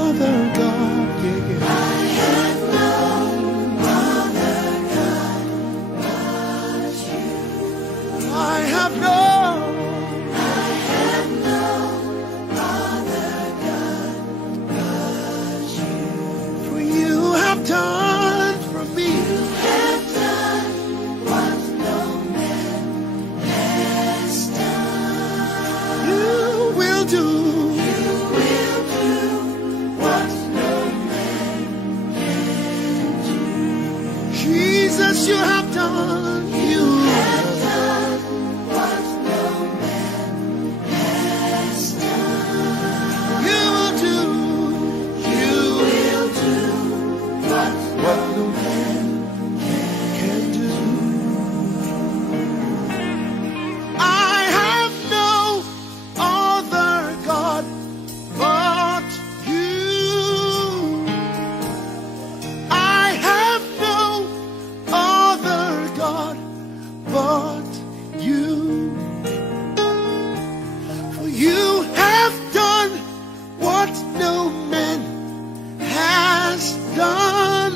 other God. Yeah, yeah. I have no other God but you. I have no other God but you. For you have done for me. You have done what no man has done. You will do. You will do what no man can do. Jesus, you have done. You have done what no man has done. You will do. You will do what no man can do. I have no other God but you. I have no other God but you. For you have done what no man has done,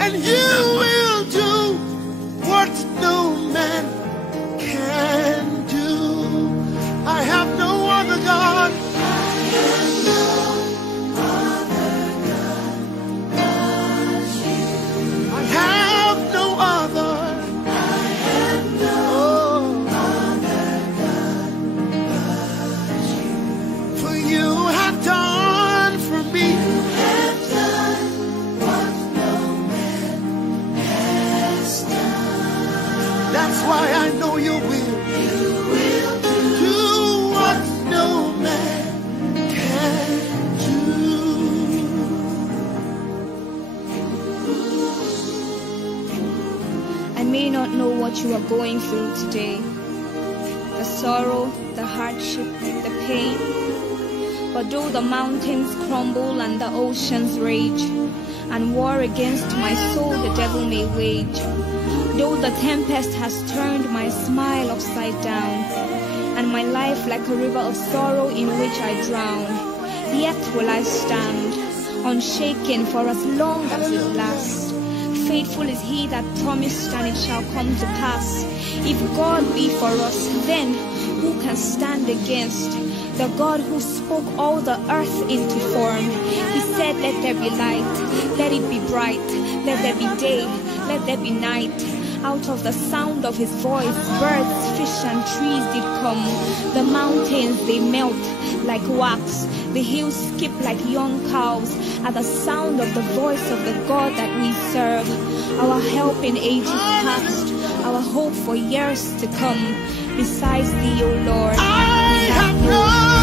and you will do what no man can do. I have no other God. I have no other. For you have done for me. That's why I know you will. Do what no man can do. I may not know what you are going through today, the sorrow, the hardship, the pain. But though the mountains crumble and the oceans rage, and war against my soul the devil may wage, though the tempest has turned my smile upside down, and my life like a river of sorrow in which I drown, yet will I stand, unshaken for as long as it lasts. Faithful is he that promised, and it shall come to pass. If God be for us, then who can stand against? The God who spoke all the earth into form. He said, let there be light, let it be bright, let there be day, let there be night. Out of the sound of his voice, birds, fish, and trees did come. The mountains, they melt like wax. The hills skip like young cows at the sound of the voice of the God that we serve. Our help in ages past, our hope for years to come. Besides thee, O Lord, I have no other.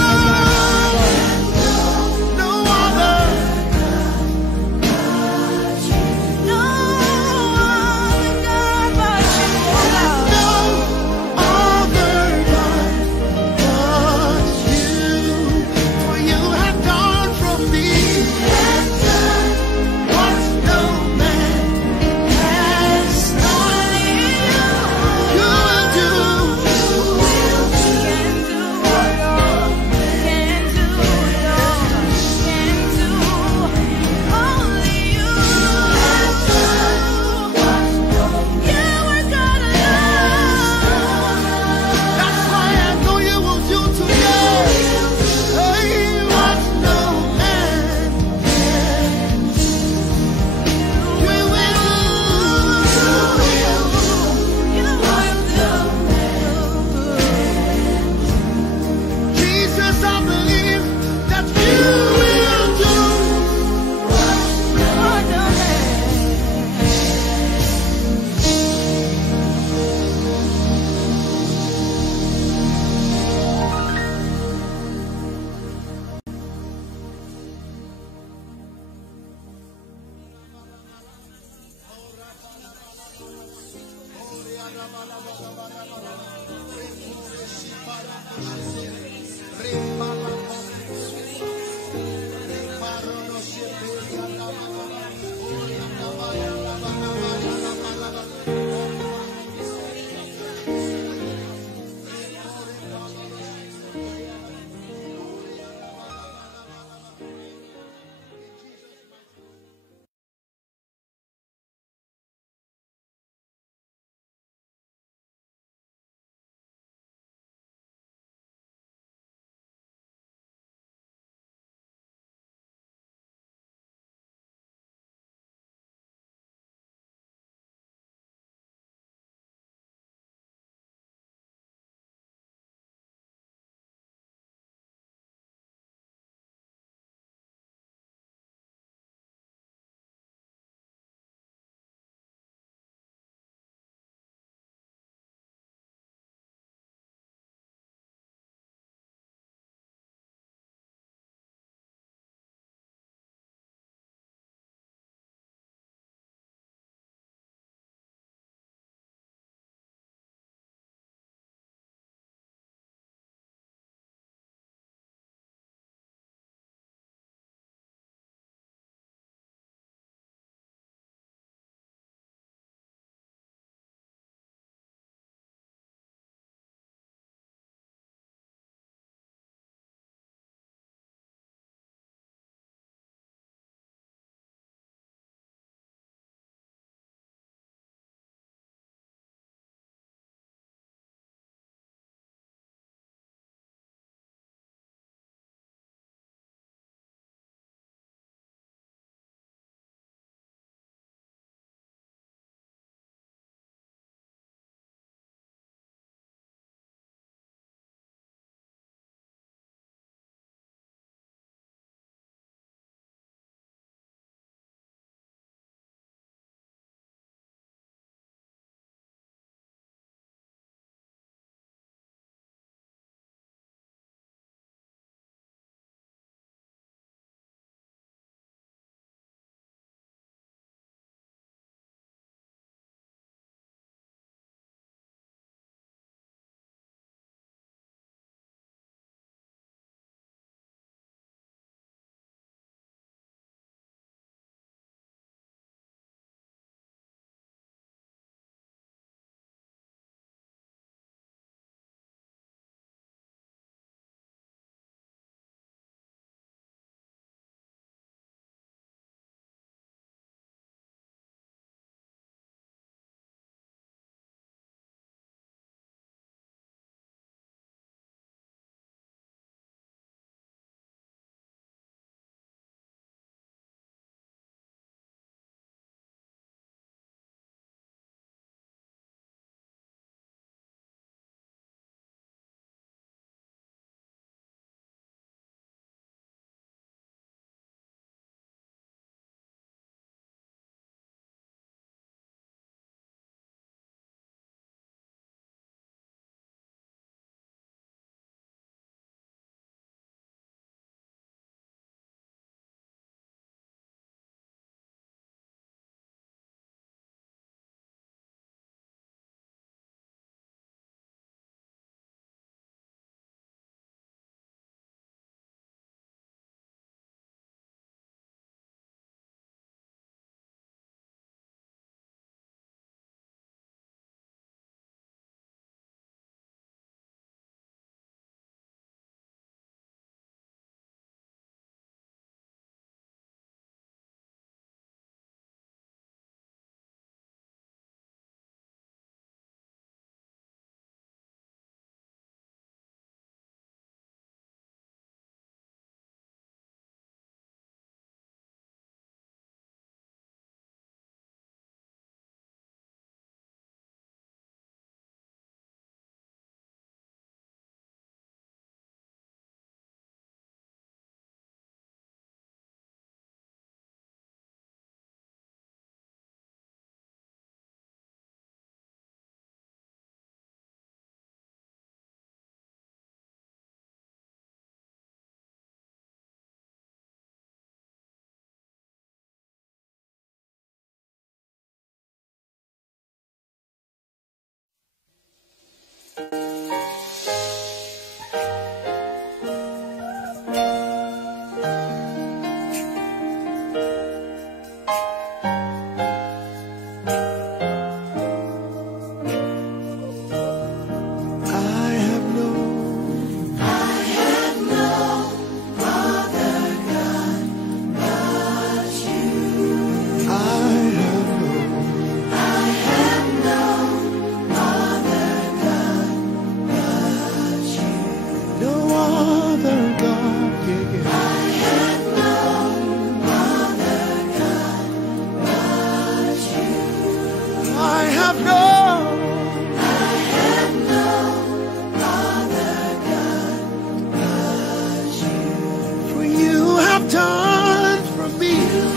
have done for me. You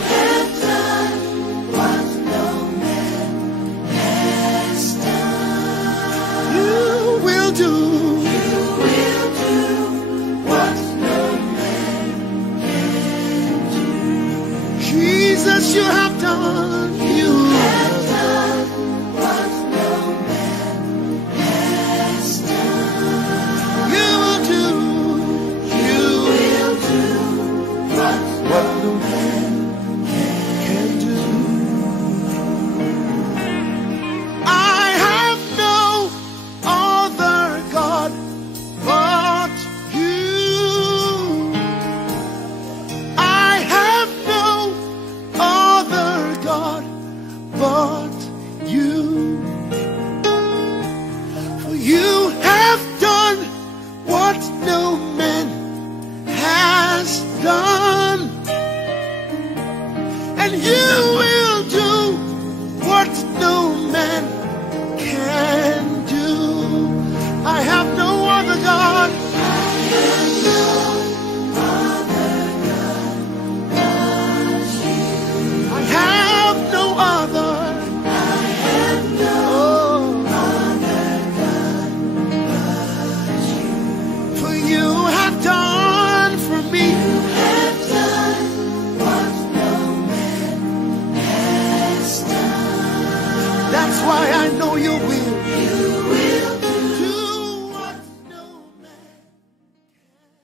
have done what no man has done. You will do. You will do what no man can do. Jesus, you have done. You have done what no man has done. You will do. You will do what What no man can do. I have no other God but you. I have no other God but you. For you have done what no man has done. And you will do what no man can do. I have no other God. I have no other. For you have done for me. have done what no man has done. That's why I know you will. You will Do what no man can.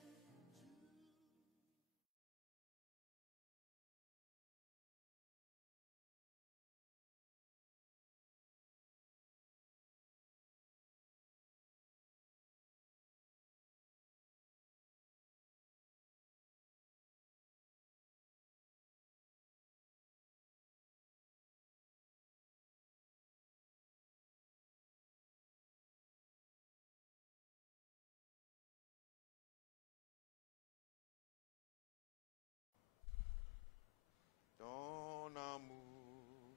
Ton amour,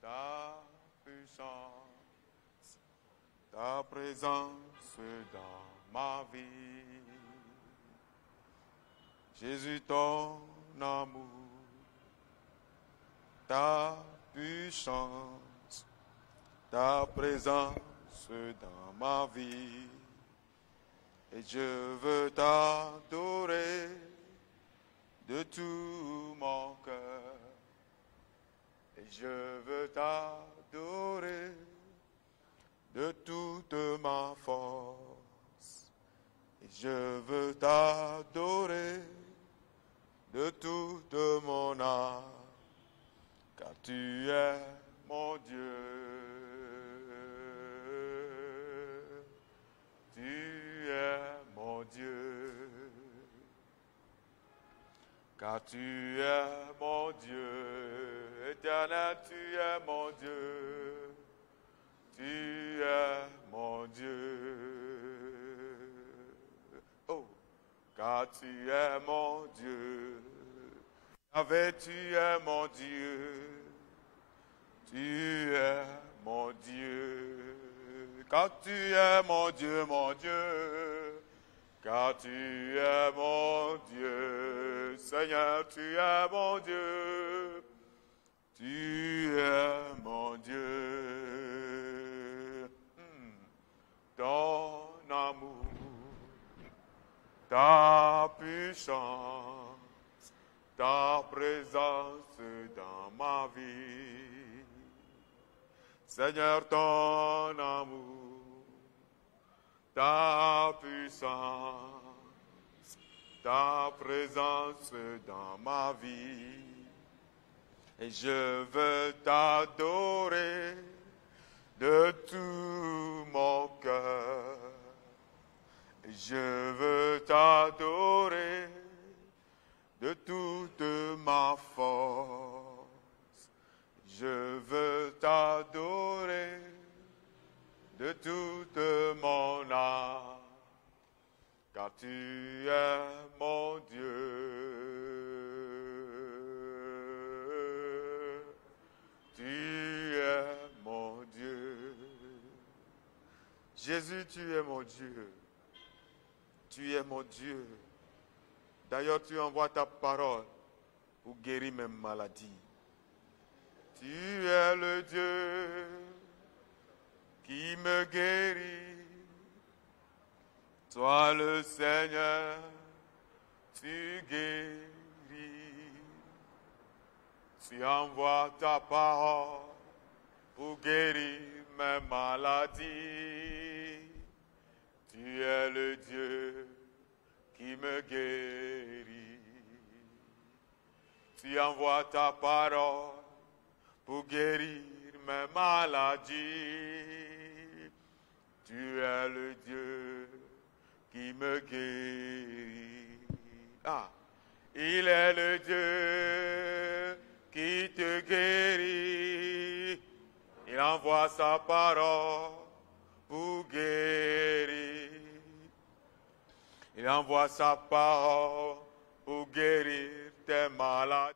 ta puissance, ta présence dans ma vie. Jésus, ton amour, ta puissance, ta présence dans ma vie. Et je veux t'adorer de tout mon cœur. Et je veux t'adorer de toute ma force. Et je veux t'adorer de toute mon âme. Car tu es mon Dieu. Tu es mon Dieu. Car tu es mon Dieu, éternel, tu es mon Dieu, tu es mon Dieu. Oh, car tu es mon Dieu, Yahvé, tu es mon Dieu, tu es mon Dieu. Car tu es mon Dieu, mon Dieu. Car tu es mon Dieu, Seigneur, tu es mon Dieu, tu es mon Dieu. Ton amour, ta puissance, ta présence dans ma vie. Seigneur, ton amour, ta puissance, ta présence dans ma vie. Et je veux t'adorer de tout mon cœur. Et je veux t'adorer de toute ma force. Je veux t'adorer de toute mon âme, car tu es mon Dieu. Tu es mon Dieu. Jésus, tu es mon Dieu. Tu es mon Dieu. D'ailleurs, tu envoies ta parole pour guérir mes maladies. Tu es le Dieu qui me guérit. Toi le Seigneur, tu guéris. Tu envoies ta parole pour guérir mes maladies. Tu es le Dieu qui me guérit. Tu envoies ta parole pour guérir mes maladies. Tu es le Dieu qui me guérit. Ah, il est le Dieu qui te guérit. Il envoie sa parole pour guérir. Il envoie sa parole pour guérir tes maladies.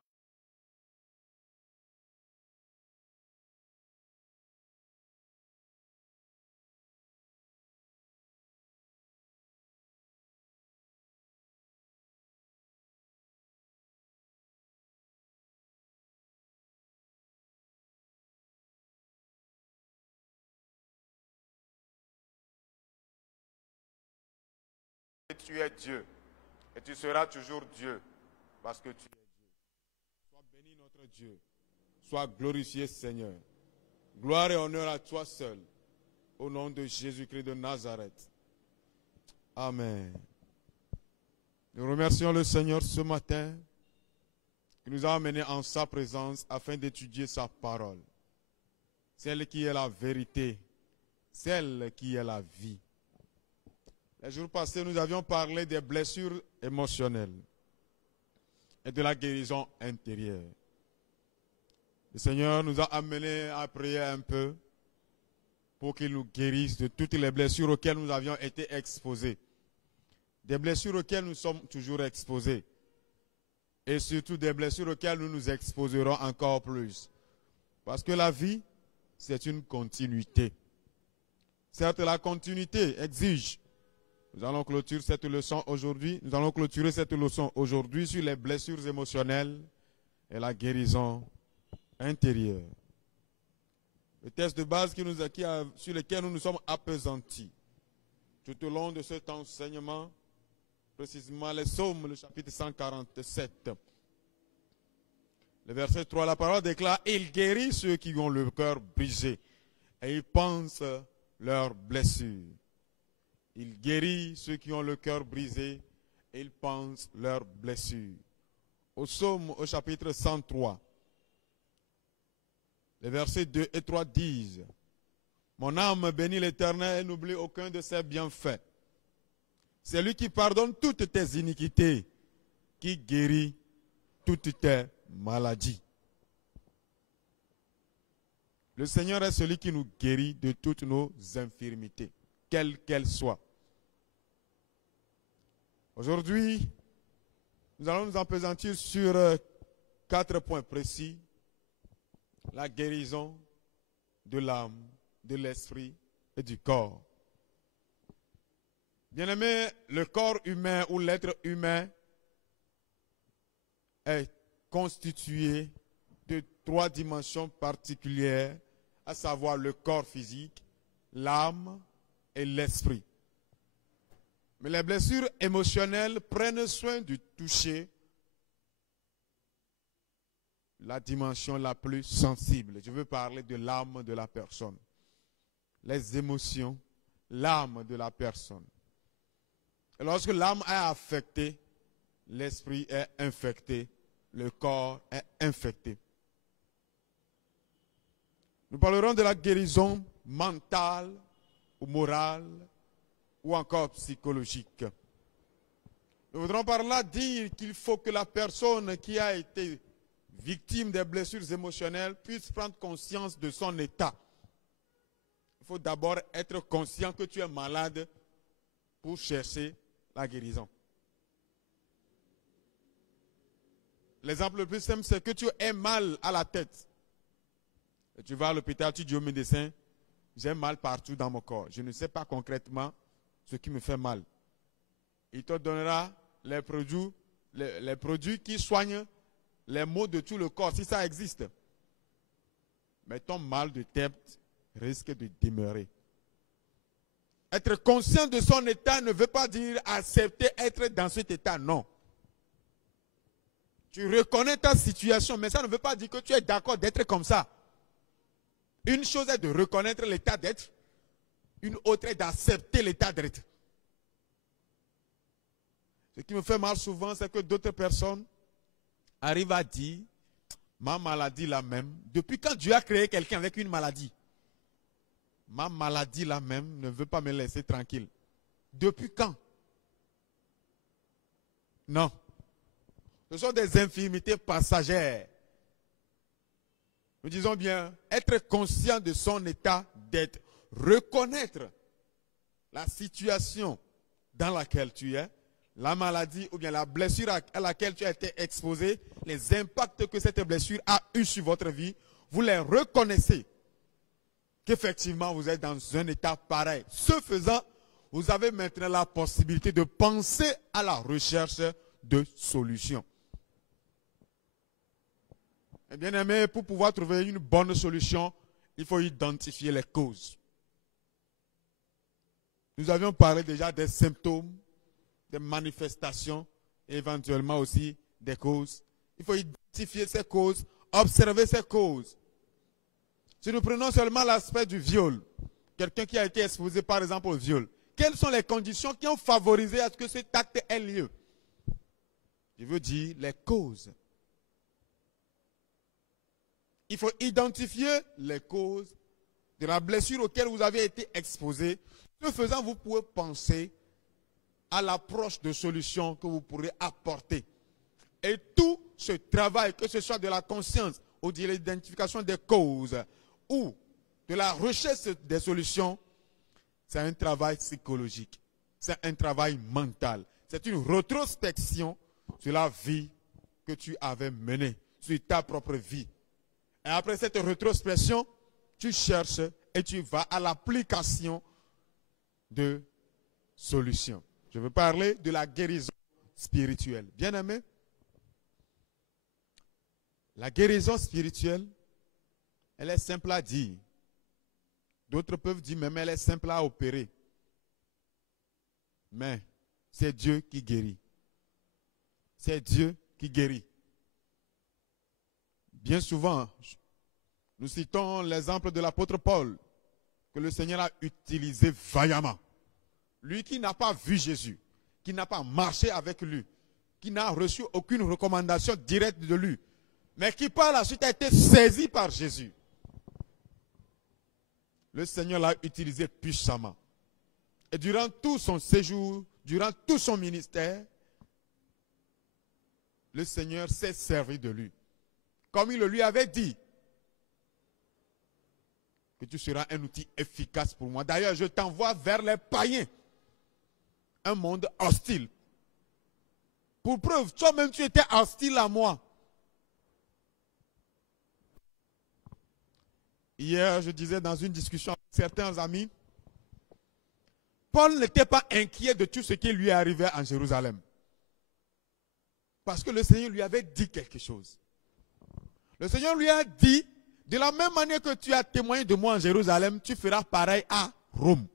Tu es Dieu et tu seras toujours Dieu parce que tu es Dieu. Sois béni notre Dieu, sois glorifié Seigneur. Gloire et honneur à toi seul, au nom de Jésus-Christ de Nazareth. Amen. Nous remercions le Seigneur ce matin qui nous a amenés en sa présence afin d'étudier sa parole. Celle qui est la vérité, celle qui est la vie. Les jours passés, nous avions parlé des blessures émotionnelles et de la guérison intérieure. Le Seigneur nous a amenés à prier un peu pour qu'il nous guérisse de toutes les blessures auxquelles nous avions été exposés. Des blessures auxquelles nous sommes toujours exposés. Et surtout des blessures auxquelles nous nous exposerons encore plus. Parce que la vie, c'est une continuité. Certes, la continuité exige. Nous allons clôturer cette leçon aujourd'hui. Nous allons clôturer cette leçon aujourd'hui sur les blessures émotionnelles et la guérison intérieure. Le texte de base sur lequel nous nous sommes appesantis tout au long de cet enseignement, précisément les Psaumes, le chapitre 147. Le verset 3, la parole déclare « Il guérit ceux qui ont le cœur brisé et il pense leurs blessures. » Il guérit ceux qui ont le cœur brisé et il pense leurs blessures. Au Psaume, au chapitre 103, les versets 2 et 3 disent « Mon âme bénit l'Éternel et n'oublie aucun de ses bienfaits. C'est lui qui pardonne toutes tes iniquités, qui guérit toutes tes maladies. » Le Seigneur est celui qui nous guérit de toutes nos infirmités, quelles qu'elles soient. Aujourd'hui, nous allons nous appesantir sur 4 points précis. La guérison de l'âme, de l'esprit et du corps. Bien-aimé, le corps humain ou l'être humain est constitué de 3 dimensions particulières, à savoir le corps physique, l'âme et l'esprit. Mais les blessures émotionnelles prennent soin de toucher la dimension la plus sensible. Je veux parler de l'âme de la personne. Les émotions, l'âme de la personne. Et lorsque l'âme est affectée, l'esprit est infecté, le corps est infecté. Nous parlerons de la guérison mentale ou morale ou encore psychologique. Nous voudrons par là dire qu'il faut que la personne qui a été victime des blessures émotionnelles puisse prendre conscience de son état. Il faut d'abord être conscient que tu es malade pour chercher la guérison. L'exemple le plus simple, c'est que tu aies mal à la tête. Et tu vas à l'hôpital, tu dis au médecin, j'ai mal partout dans mon corps. Je ne sais pas concrètement ce qui me fait mal. Il te donnera les produits les produits qui soignent les maux de tout le corps, si ça existe. Mais ton mal de tête risque de demeurer. Être conscient de son état ne veut pas dire accepter être dans cet état, non. Tu reconnais ta situation, mais ça ne veut pas dire que tu es d'accord d'être comme ça. Une chose est de reconnaître l'état d'être, une autre est d'accepter l'état d'être. Ce qui me fait mal souvent, c'est que d'autres personnes arrivent à dire, ma maladie la même. Depuis quand Dieu a créé quelqu'un avec une maladie? Ma maladie la même ne veut pas me laisser tranquille. Depuis quand? Non. Ce sont des infirmités passagères. Nous disons bien, être conscient de son état d'être, reconnaître la situation dans laquelle tu es, la maladie ou bien la blessure à laquelle tu as été exposé, les impacts que cette blessure a eu sur votre vie, vous les reconnaissez qu'effectivement vous êtes dans un état pareil. Ce faisant, vous avez maintenant la possibilité de penser à la recherche de solutions. Et bien aimé, pour pouvoir trouver une bonne solution, il faut identifier les causes. Nous avions parlé déjà des symptômes, des manifestations, et éventuellement aussi des causes. Il faut identifier ces causes, observer ces causes. Si nous prenons seulement l'aspect du viol, quelqu'un qui a été exposé par exemple au viol, quelles sont les conditions qui ont favorisé à ce que cet acte ait lieu? Je veux dire les causes. Il faut identifier les causes de la blessure auquel vous avez été exposé. Ce faisant, vous pouvez penser à l'approche de solution que vous pourrez apporter. Et tout ce travail, que ce soit de la conscience ou de l'identification des causes ou de la recherche des solutions, c'est un travail psychologique. C'est un travail mental. C'est une rétrospection sur la vie que tu avais menée, sur ta propre vie. Et après cette rétrospection, tu cherches et tu vas à l'application de solutions. Je veux parler de la guérison spirituelle. Bien aimé, la guérison spirituelle, elle est simple à dire. D'autres peuvent dire même elle est simple à opérer. Mais c'est Dieu qui guérit. C'est Dieu qui guérit. Bien souvent, nous citons l'exemple de l'apôtre Paul, que le Seigneur a utilisé vaillamment. Lui qui n'a pas vu Jésus, qui n'a pas marché avec lui, qui n'a reçu aucune recommandation directe de lui, mais qui par la suite a été saisi par Jésus. Le Seigneur l'a utilisé puissamment. Et durant tout son séjour, durant tout son ministère, le Seigneur s'est servi de lui. Comme il le lui avait dit, que tu seras un outil efficace pour moi. D'ailleurs, je t'envoie vers les païens. Un monde hostile. Pour preuve, toi-même tu étais hostile à moi. Hier, je disais dans une discussion avec certains amis, Paul n'était pas inquiet de tout ce qui lui arrivait en Jérusalem. Parce que le Seigneur lui avait dit quelque chose. Le Seigneur lui a dit, de la même manière que tu as témoigné de moi en Jérusalem, tu feras pareil à Rome.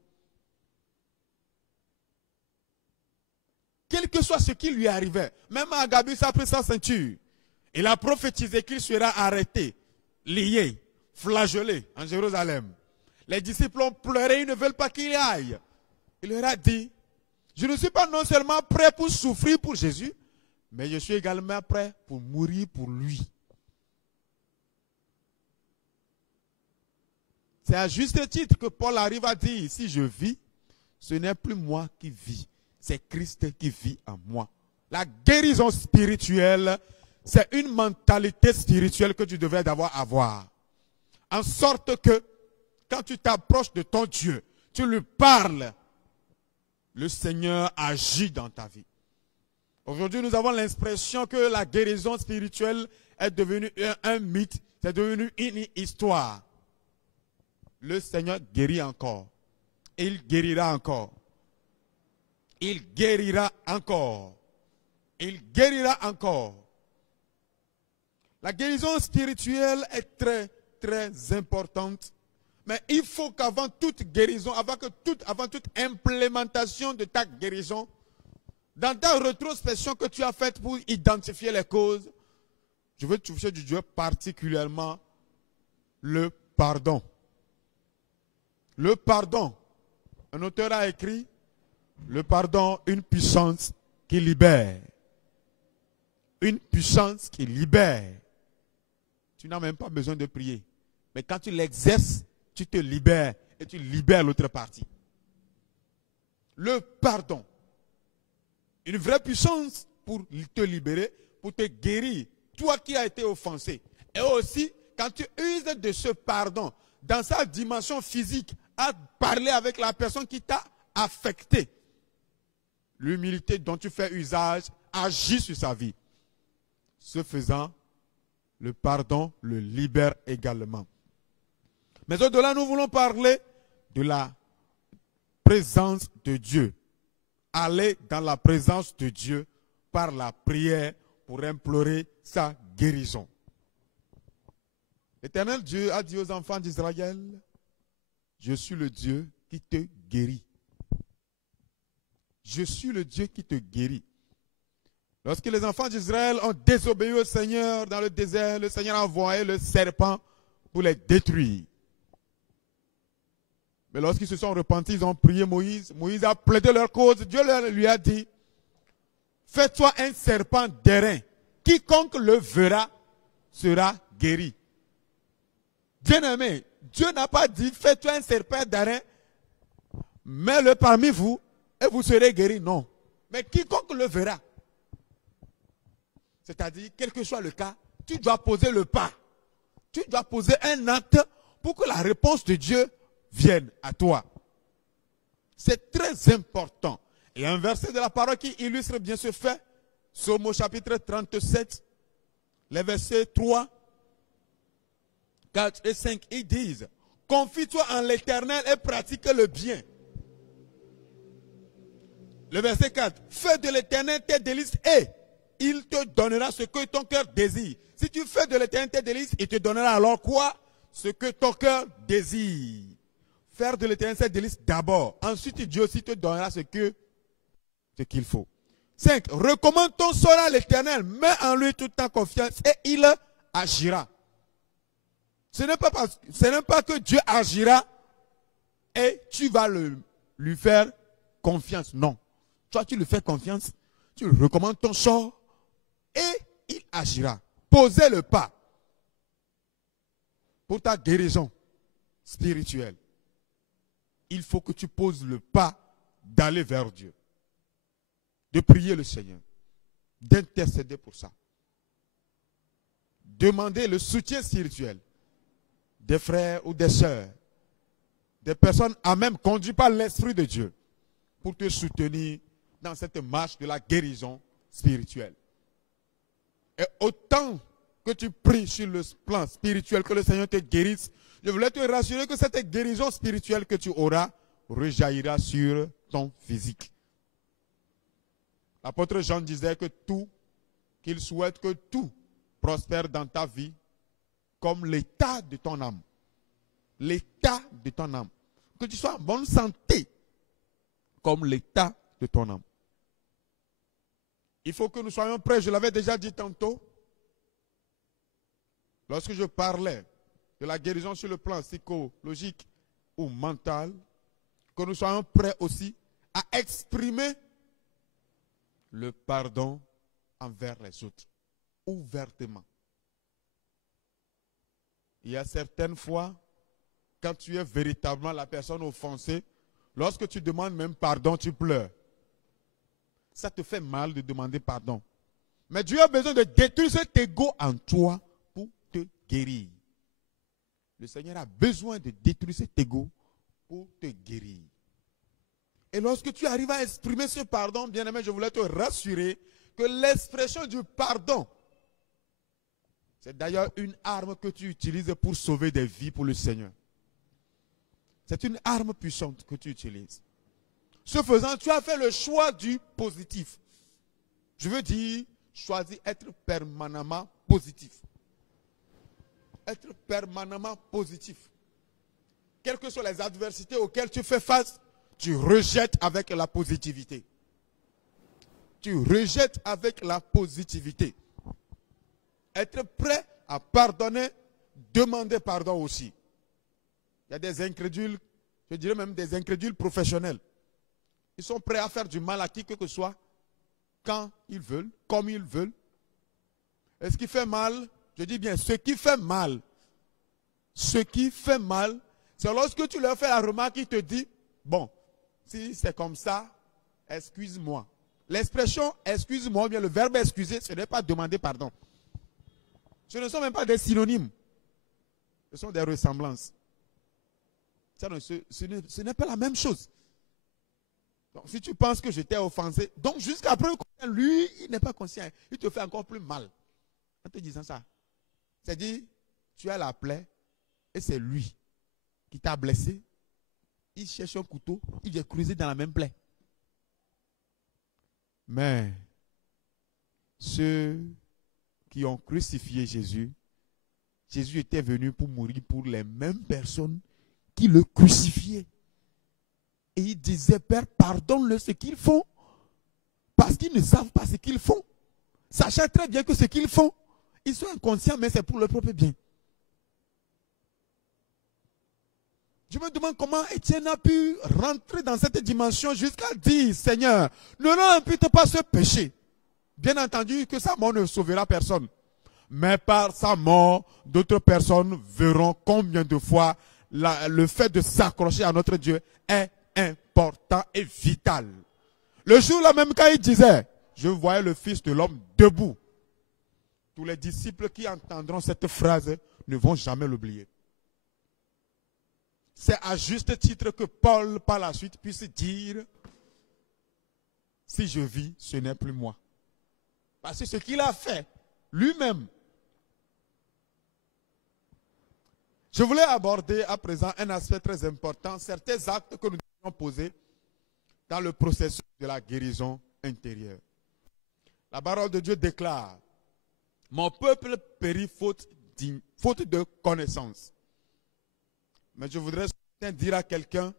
Quel que soit ce qui lui arrivait, même Agabus a pris sa ceinture. Il a prophétisé qu'il sera arrêté, lié, flagellé en Jérusalem. Les disciples ont pleuré, ils ne veulent pas qu'il y aille. Il leur a dit, je ne suis pas non seulement prêt pour souffrir pour Jésus, mais je suis également prêt pour mourir pour lui. C'est à juste titre que Paul arrive à dire, si je vis, ce n'est plus moi qui vis, c'est Christ qui vit en moi. La guérison spirituelle, c'est une mentalité spirituelle que tu devais avoir. En sorte que, quand tu t'approches de ton Dieu, tu lui parles, le Seigneur agit dans ta vie. Aujourd'hui, nous avons l'impression que la guérison spirituelle est devenue un mythe, c'est devenu une histoire. Le Seigneur guérit encore. Il guérira encore. Il guérira encore. il guérira encore. La guérison spirituelle est très, très importante. Mais il faut qu'avant toute guérison, avant toute implémentation de ta guérison, dans ta rétrospection que tu as faite pour identifier les causes, je veux toucher du Dieu particulièrement le pardon. Le pardon. Un auteur a écrit, le pardon, une puissance qui libère. Une puissance qui libère. Tu n'as même pas besoin de prier. Mais quand tu l'exerces, tu te libères et tu libères l'autre partie. Le pardon. Une vraie puissance pour te libérer, pour te guérir. Toi qui as été offensé. Et aussi, quand tu uses de ce pardon dans sa dimension physique, à parler avec la personne qui t'a affecté, l'humilité dont tu fais usage agit sur sa vie. Ce faisant, le pardon le libère également. Mais au-delà, nous voulons parler de la présence de Dieu. Aller dans la présence de Dieu par la prière pour implorer sa guérison. L'Éternel Dieu a dit aux enfants d'Israël, je suis le Dieu qui te guérit. Je suis le Dieu qui te guérit. Lorsque les enfants d'Israël ont désobéi au Seigneur dans le désert, le Seigneur a envoyé le serpent pour les détruire. Mais lorsqu'ils se sont repentis, ils ont prié Moïse. Moïse a plaidé leur cause. Dieu lui a dit, fais-toi un serpent d'airain. Quiconque le verra sera guéri. Bien-aimé, Dieu n'a pas dit, fais-toi un serpent d'airain, mets-le parmi vous et vous serez guéris. Non. Mais quiconque le verra. C'est-à-dire, quel que soit le cas, tu dois poser le pas. Tu dois poser un acte pour que la réponse de Dieu vienne à toi. C'est très important. Et un verset de la parole qui illustre bien ce fait, Psaume au chapitre 37, les versets 3, 4 et 5, ils disent, confie-toi en l'Éternel et pratique le bien. Le verset 4, fais de l'Éternel tes délices et il te donnera ce que ton cœur désire. Si tu fais de l'Éternel tes délices, il te donnera alors quoi? Ce que ton cœur désire. Faire de l'Éternel ses délices d'abord. Ensuite, Dieu aussi te donnera ce qu'il faut. 5. Recommande ton sort à l'Éternel. Mets en lui toute ta confiance et il agira. Ce n'est pas que Dieu agira et tu vas lui faire confiance. Non. Toi, tu lui fais confiance. Tu lui recommandes ton sort et il agira. Posez le pas pour ta guérison spirituelle. Il faut que tu poses le pas d'aller vers Dieu, de prier le Seigneur, d'intercéder pour ça. Demander le soutien spirituel des frères ou des sœurs, des personnes à même conduites par l'Esprit de Dieu pour te soutenir dans cette marche de la guérison spirituelle. Et autant que tu pries sur le plan spirituel que le Seigneur te guérisse, je voulais te rassurer que cette guérison spirituelle que tu auras rejaillira sur ton physique. L'apôtre Jean disait que qu'il souhaite que tout prospère dans ta vie comme l'état de ton âme. L'état de ton âme. Que tu sois en bonne santé comme l'état de ton âme. Il faut que nous soyons prêts, je l'avais déjà dit tantôt, lorsque je parlais de la guérison sur le plan psychologique ou mental, que nous soyons prêts aussi à exprimer le pardon envers les autres, ouvertement. Il y a certaines fois, quand tu es véritablement la personne offensée, lorsque tu demandes même pardon, tu pleures. Ça te fait mal de demander pardon. Mais Dieu a besoin de détruire cet ego en toi pour te guérir. Le Seigneur a besoin de détruire cet ego pour te guérir. Et lorsque tu arrives à exprimer ce pardon, bien-aimé, je voulais te rassurer que l'expression du pardon, c'est d'ailleurs une arme que tu utilises pour sauver des vies pour le Seigneur. C'est une arme puissante que tu utilises. Ce faisant, tu as fait le choix du positif. Je veux dire, choisis être permanemment positif. Être permanemment positif. Quelles que soient les adversités auxquelles tu fais face, tu rejettes avec la positivité. Tu rejettes avec la positivité. Être prêt à pardonner, demander pardon aussi. Il y a des incrédules, je dirais même des incrédules professionnels. Ils sont prêts à faire du mal à qui que ce soit, quand ils veulent, comme ils veulent. Et ce qui fait mal, je dis bien, ce qui fait mal, c'est lorsque tu leur fais la remarque, ils te disent, bon, si c'est comme ça, excuse-moi. L'expression excuse-moi, ou bien le verbe excuser, ce n'est pas demander pardon. Ce ne sont même pas des synonymes. Ce sont des ressemblances. Ce n'est pas la même chose. Donc, si tu penses que je t'ai offensé, donc jusqu'à preuve, lui, il n'est pas conscient. Il te fait encore plus mal. En te disant ça. C'est-à-dire, tu as la plaie et c'est lui qui t'a blessé. Il cherche un couteau, il vient creuser dans la même plaie. Mais ceux qui ont crucifié Jésus, Jésus était venu pour mourir pour les mêmes personnes qui le crucifiaient. Et il disait, Père, pardonne-le ce qu'ils font, parce qu'ils ne savent pas ce qu'ils font. Sachant très bien que ce qu'ils font, ils sont inconscients, mais c'est pour leur propre bien. Je me demande comment Étienne a pu rentrer dans cette dimension jusqu'à dire, Seigneur, ne leur impute pas ce péché. Bien entendu que sa mort ne sauvera personne. Mais par sa mort, d'autres personnes verront combien de fois le fait de s'accrocher à notre Dieu est important et vital. Le jour-là même quand il disait, je voyais le Fils de l'homme debout. Tous les disciples qui entendront cette phrase ne vont jamais l'oublier. C'est à juste titre que Paul, par la suite, puisse dire, si je vis, ce n'est plus moi. Parce que ce qu'il a fait, lui-même. Je voulais aborder à présent un aspect très important, certains actes que nous devons poser dans le processus de la guérison intérieure. La parole de Dieu déclare, mon peuple périt faute de connaissance. Mais je voudrais dire à quelqu'un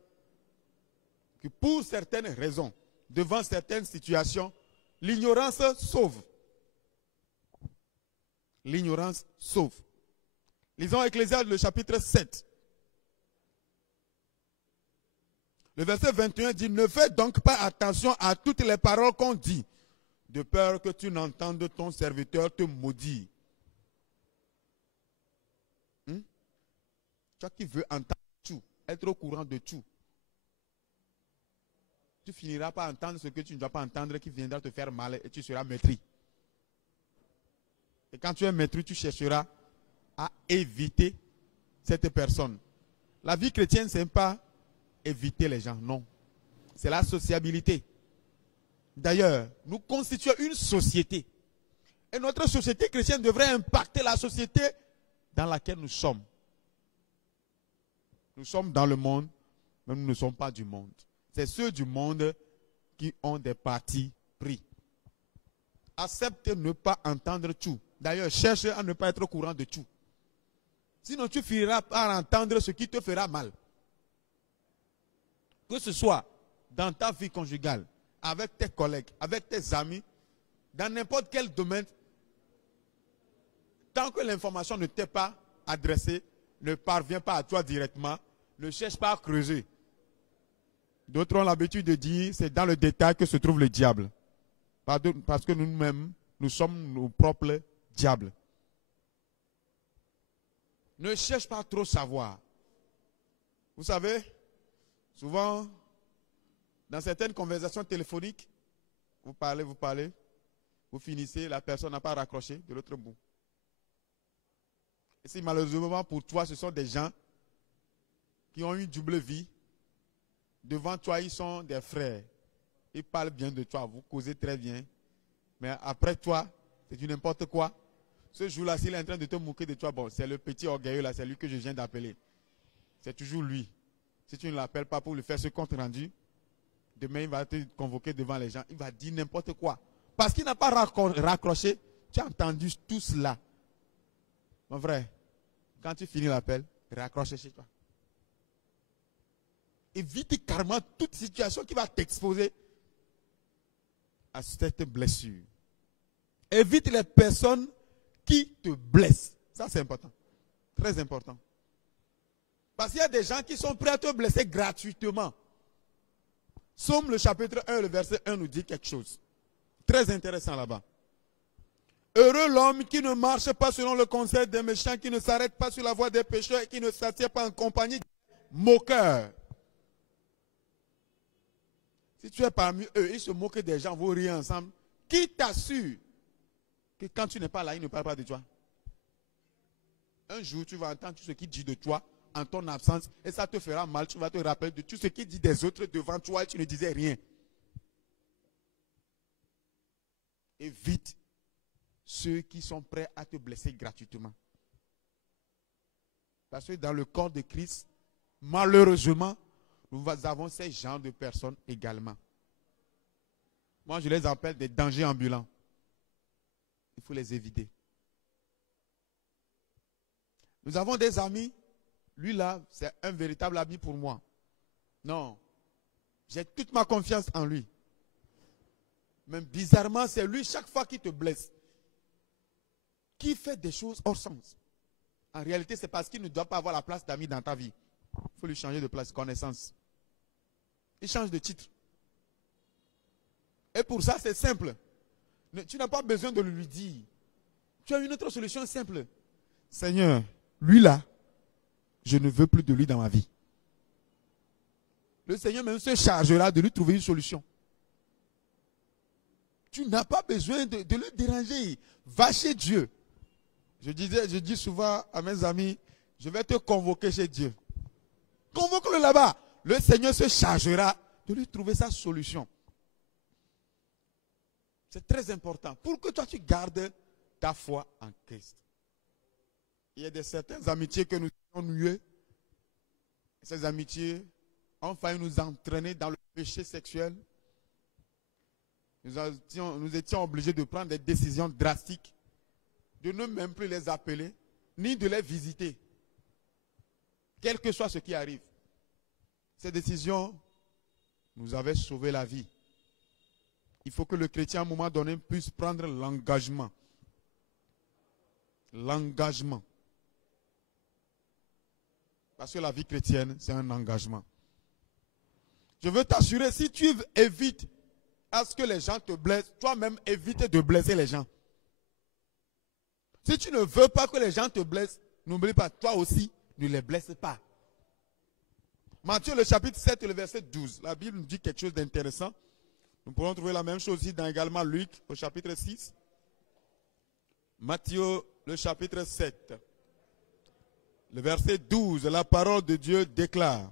que pour certaines raisons, devant certaines situations, l'ignorance sauve. L'ignorance sauve. Lisons Ecclésiaste le chapitre 7. Le verset 21 dit, ne fais donc pas attention à toutes les paroles qu'on dit, de peur que tu n'entendes ton serviteur te maudire. Toi qui veux entendre tout, être au courant de tout, tu finiras par entendre ce que tu ne dois pas entendre qui viendra te faire mal et tu seras maîtris. Et quand tu es maîtris, tu chercheras à éviter cette personne. La vie chrétienne, ce n'est pas éviter les gens, non. C'est la sociabilité. D'ailleurs, nous constituons une société. Et notre société chrétienne devrait impacter la société dans laquelle nous sommes. Nous sommes dans le monde, mais nous ne sommes pas du monde. C'est ceux du monde qui ont des partis pris. Accepte de ne pas entendre tout. D'ailleurs, cherche à ne pas être au courant de tout. Sinon, tu finiras par entendre ce qui te fera mal. Que ce soit dans ta vie conjugale, avec tes collègues, avec tes amis, dans n'importe quel domaine, tant que l'information ne t'est pas adressée, ne parvient pas à toi directement, ne cherche pas à creuser. D'autres ont l'habitude de dire, c'est dans le détail que se trouve le diable. Parce que nous-mêmes, nous sommes nos propres diables. Ne cherche pas à trop savoir. Vous savez, souvent, dans certaines conversations téléphoniques, vous parlez, vous finissez, la personne n'a pas raccroché de l'autre bout. Et si malheureusement pour toi, ce sont des gens qui ont une double vie, devant toi, ils sont des frères. Ils parlent bien de toi, vous causez très bien. Mais après toi, c'est du n'importe quoi. Ce jour-là, s'il est en train de te moquer de toi, bon, c'est le petit orgueilleux là, c'est lui que je viens d'appeler. C'est toujours lui. Si tu ne l'appelles pas pour lui faire ce compte rendu, demain il va te convoquer devant les gens, il va dire n'importe quoi. Parce qu'il n'a pas raccroché, tu as entendu tout cela. Mon frère, quand tu finis l'appel, raccroche chez toi. Évite carrément toute situation qui va t'exposer à cette blessure. Évite les personnes qui te blessent. Ça, c'est important. Très important. Parce qu'il y a des gens qui sont prêts à te blesser gratuitement. Somme le chapitre 1, le verset 1 nous dit quelque chose. Très intéressant là-bas. Heureux l'homme qui ne marche pas selon le conseil des méchants, qui ne s'arrête pas sur la voie des pécheurs et qui ne s'assied pas en compagnie des moqueurs. Si tu es parmi eux, ils se moquent des gens, vous riez ensemble. Qui t'assure que quand tu n'es pas là, ils ne parlent pas de toi? Un jour, tu vas entendre tout ce qu'il dit de toi en ton absence et ça te fera mal. Tu vas te rappeler de tout ce qu'il dit des autres devant toi et tu ne disais rien. Évite ceux qui sont prêts à te blesser gratuitement. Parce que dans le corps de Christ, malheureusement, nous avons ces genres de personnes également. Moi, je les appelle des dangers ambulants. Il faut les éviter. Nous avons des amis. Lui là, c'est un véritable ami pour moi. Non. J'ai toute ma confiance en lui. Mais bizarrement, c'est lui chaque fois qui te blesse. Qui fait des choses hors sens. En réalité, c'est parce qu'il ne doit pas avoir la place d'ami dans ta vie. Il faut lui changer de place, connaissance. Il change de titre. Et pour ça, c'est simple. Tu n'as pas besoin de lui dire. Tu as une autre solution simple. Seigneur, lui là, je ne veux plus de lui dans ma vie. Le Seigneur même se chargera de lui trouver une solution. Tu n'as pas besoin de le déranger. Va chez Dieu. Je dis souvent à mes amis, je vais te convoquer chez Dieu. Convoque-le là-bas. Le Seigneur se chargera de lui trouver sa solution. C'est très important. Pour que toi tu gardes ta foi en Christ. Il y a certaines amitiés que nous avons nouées. Ces amitiés ont failli nous entraîner dans le péché sexuel. Nous étions obligés de prendre des décisions drastiques, de ne même plus les appeler, ni de les visiter, quel que soit ce qui arrive. Ces décisions nous avaient sauvé la vie. Il faut que le chrétien, à un moment donné, puisse prendre l'engagement. L'engagement. Parce que la vie chrétienne, c'est un engagement. Je veux t'assurer, si tu évites à ce que les gens te blessent, toi-même évite de blesser les gens. Si tu ne veux pas que les gens te blessent, n'oublie pas, toi aussi, ne les blesse pas. Matthieu, le chapitre 7, le verset 12. La Bible nous dit quelque chose d'intéressant. Nous pourrons trouver la même chose ici dans également Luc, au chapitre 6. Matthieu, le chapitre 7. Le verset 12, la parole de Dieu déclare: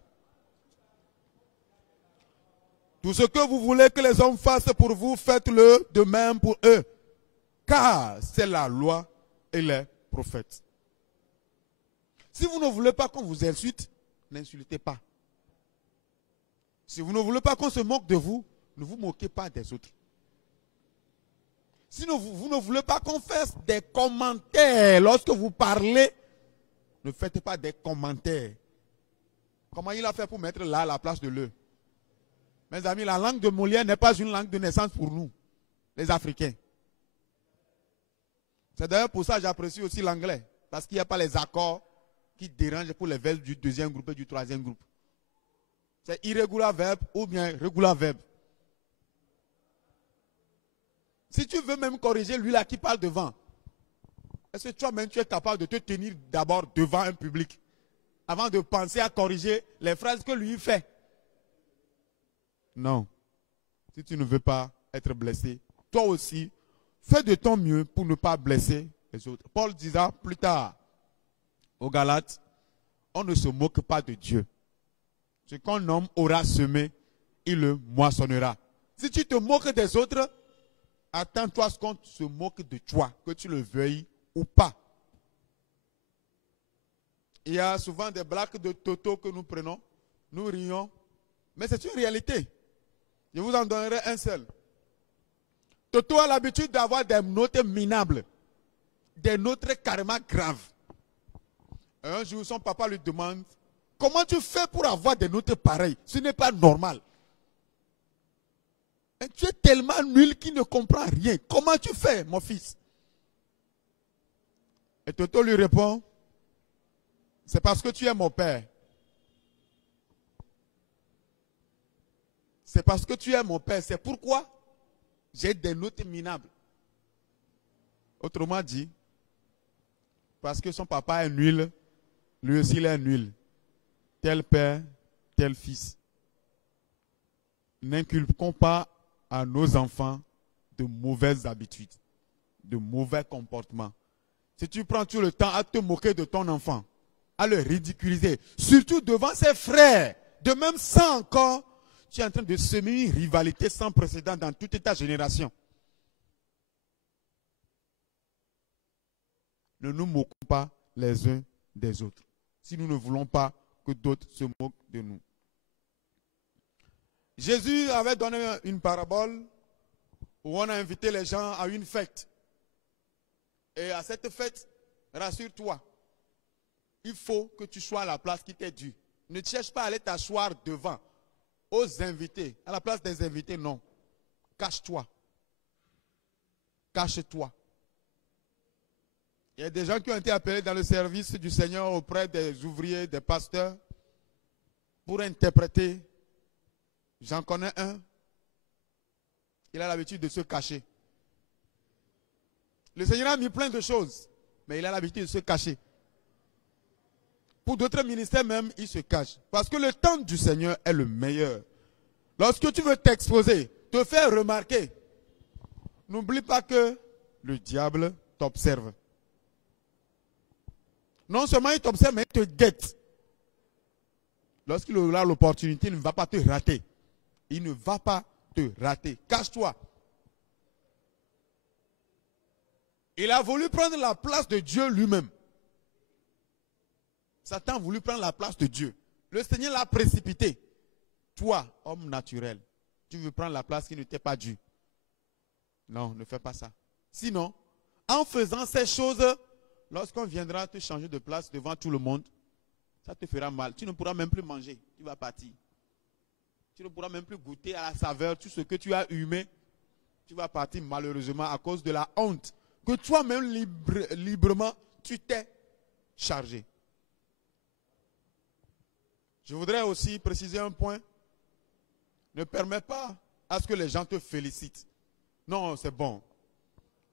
tout ce que vous voulez que les hommes fassent pour vous, faites-le de même pour eux. Car c'est la loi et les prophètes. Si vous ne voulez pas qu'on vous insulte, n'insultez pas. Si vous ne voulez pas qu'on se moque de vous, ne vous moquez pas des autres. Si vous ne voulez pas qu'on fasse des commentaires lorsque vous parlez, ne faites pas des commentaires. Comment il a fait pour mettre là à la place de le? Mes amis, la langue de Molière n'est pas une langue de naissance pour nous, les Africains. C'est d'ailleurs pour ça que j'apprécie aussi l'anglais. Parce qu'il n'y a pas les accords qui dérangent pour les verbes du deuxième groupe et du troisième groupe. C'est irregular verb ou bien regular verb. Si tu veux même corriger lui là qui parle devant, est-ce que toi-même tu es capable de te tenir d'abord devant un public avant de penser à corriger les phrases que lui fait? Non. Si tu ne veux pas être blessé, toi aussi, fais de ton mieux pour ne pas blesser les autres. Paul dira plus tard aux Galates, on ne se moque pas de Dieu. Ce qu'un homme aura semé, il le moissonnera. Si tu te moques des autres, attends-toi à ce qu'on se moque de toi, que tu le veuilles ou pas. Il y a souvent des blagues de Toto que nous prenons, nous rions, mais c'est une réalité. Je vous en donnerai un seul. Toto a l'habitude d'avoir des notes minables, des notes carrément graves. Et un jour, son papa lui demande, comment tu fais pour avoir des notes pareilles? Ce n'est pas normal. Et tu es tellement nul qu'il ne comprend rien. Comment tu fais, mon fils? Et Toto lui répond, c'est parce que tu es mon père. C'est parce que tu es mon père. C'est pourquoi j'ai des notes minables. Autrement dit, parce que son papa est nul, lui aussi il est nul. Tel père, tel fils. N'inculquons pas à nos enfants de mauvaises habitudes, de mauvais comportements. Si tu prends tout le temps à te moquer de ton enfant, à le ridiculiser, surtout devant ses frères, de même ça encore, tu es en train de semer une rivalité sans précédent dans toute ta génération. Ne nous moquons pas les uns des autres, si nous ne voulons pas que d'autres se moquent de nous. Jésus avait donné une parabole où on a invité les gens à une fête. Et à cette fête, rassure-toi, il faut que tu sois à la place qui t'est due. Ne cherche pas à aller t'asseoir devant aux invités. À la place des invités, non. Cache-toi. Cache-toi. Il y a des gens qui ont été appelés dans le service du Seigneur auprès des ouvriers, des pasteurs, pour interpréter. J'en connais un. Il a l'habitude de se cacher. Le Seigneur a mis plein de choses, mais il a l'habitude de se cacher. Pour d'autres ministères même, il se cache. Parce que le temps du Seigneur est le meilleur. Lorsque tu veux t'exposer, te faire remarquer, n'oublie pas que le diable t'observe. Non seulement il t'observe, mais il te guette. Lorsqu'il aura l'opportunité, il ne va pas te rater. Il ne va pas te rater. Cache-toi. Il a voulu prendre la place de Dieu lui-même. Satan a voulu prendre la place de Dieu. Le Seigneur l'a précipité. Toi, homme naturel, tu veux prendre la place qui ne t'est pas due. Non, ne fais pas ça. Sinon, en faisant ces choses, lorsqu'on viendra te changer de place devant tout le monde, ça te fera mal. Tu ne pourras même plus manger. Tu vas partir. Tu ne pourras même plus goûter à la saveur, tout ce que tu as humé. Tu vas partir malheureusement à cause de la honte que toi-même librement tu t'es chargé. Je voudrais aussi préciser un point. Ne permets pas à ce que les gens te félicitent. Non, c'est bon.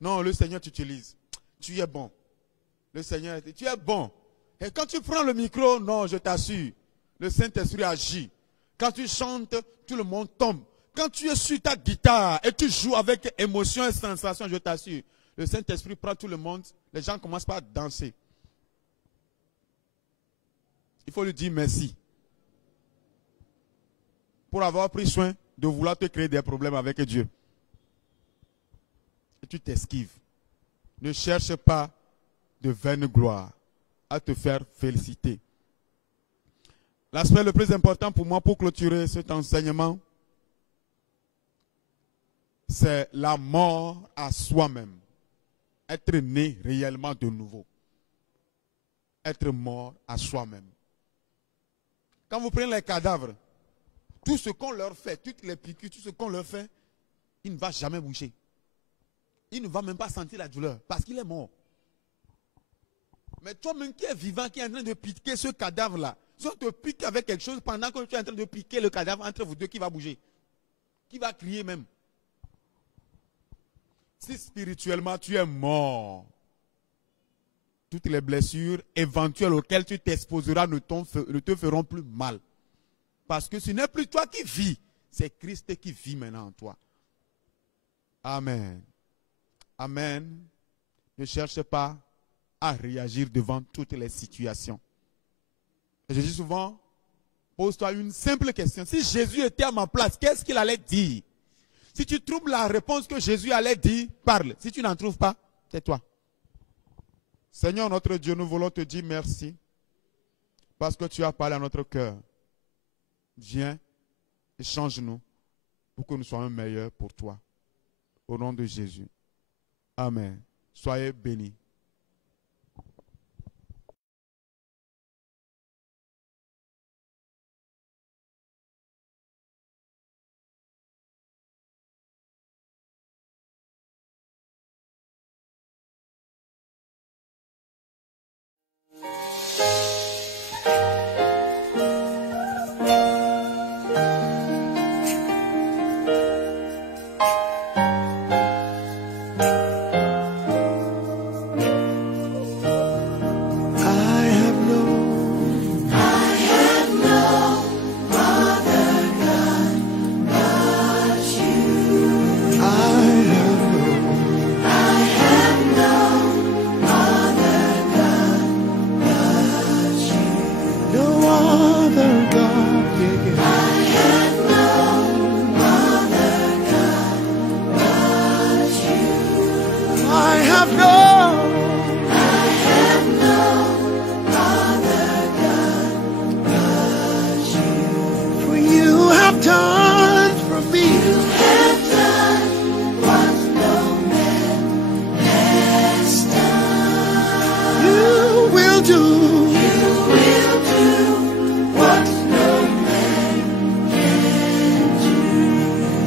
Non, le Seigneur t'utilise. Tu es bon. Le Seigneur, tu es bon. Et quand tu prends le micro, non, je t'assure, le Saint-Esprit agit. Quand tu chantes, tout le monde tombe. Quand tu es sur ta guitare et tu joues avec émotion et sensation, je t'assure, le Saint-Esprit prend tout le monde, les gens commencent par danser. Il faut lui dire merci. Pour avoir pris soin de vouloir te créer des problèmes avec Dieu. Et tu t'esquives. Ne cherche pas de vaine gloire à te faire féliciter. L'aspect le plus important pour moi pour clôturer cet enseignement, c'est la mort à soi-même. Être né réellement de nouveau. Être mort à soi-même. Quand vous prenez les cadavres, tout ce qu'on leur fait, toutes les piqûres, tout ce qu'on leur fait, il ne va jamais bouger. Il ne va même pas sentir la douleur parce qu'il est mort. Mais toi-même qui es vivant, qui est en train de piquer ce cadavre-là, si on te pique avec quelque chose pendant que tu es en train de piquer le cadavre entre vous deux, qui va bouger? Qui va crier même? Si spirituellement tu es mort, toutes les blessures éventuelles auxquelles tu t'exposeras ne te feront plus mal. Parce que ce n'est plus toi qui vis, c'est Christ qui vit maintenant en toi. Amen. Amen. Ne cherche pas à réagir devant toutes les situations. Et je dis souvent, pose-toi une simple question. Si Jésus était à ma place, qu'est-ce qu'il allait dire? Si tu trouves la réponse que Jésus allait dire, parle. Si tu n'en trouves pas, tais-toi. Seigneur notre Dieu, nous voulons te dire merci parce que tu as parlé à notre cœur. Viens et change-nous pour que nous soyons meilleurs pour toi. Au nom de Jésus. Amen. Soyez bénis.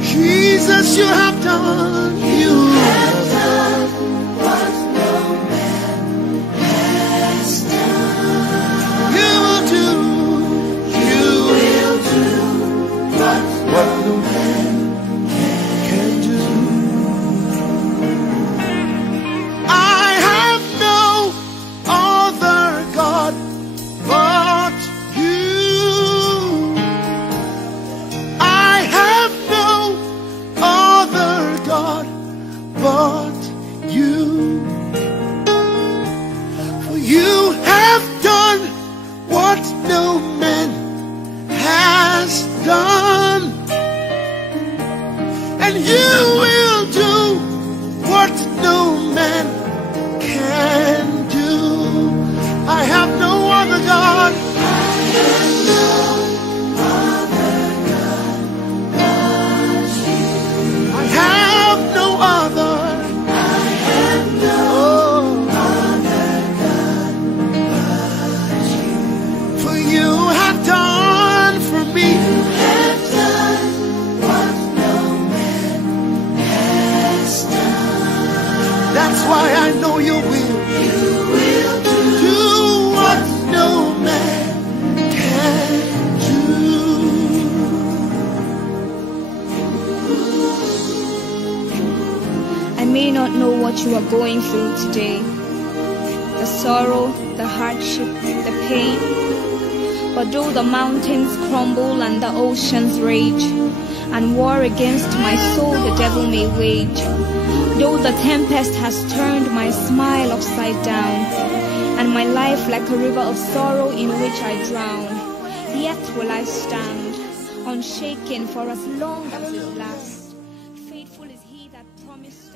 Jesus, you have done, you have done what no man has done. You will do what no man can do. I have no other God but you. I have no other God but you. For you have done what no man has done, and you will do what no man can do. I have no other God. I have no other. For you have done for me. That's why I know you will. You will do what no man can do. I may not know what you are going through today, the sorrow, the hardship, the pain. But though the mountains crumble and the oceans rage, and war against my soul the devil may wage, though the tempest has turned my smile upside down, and my life like a river of sorrow in which I drown, yet will I stand, unshaken for as long as it lasts. Faithful is he that promised.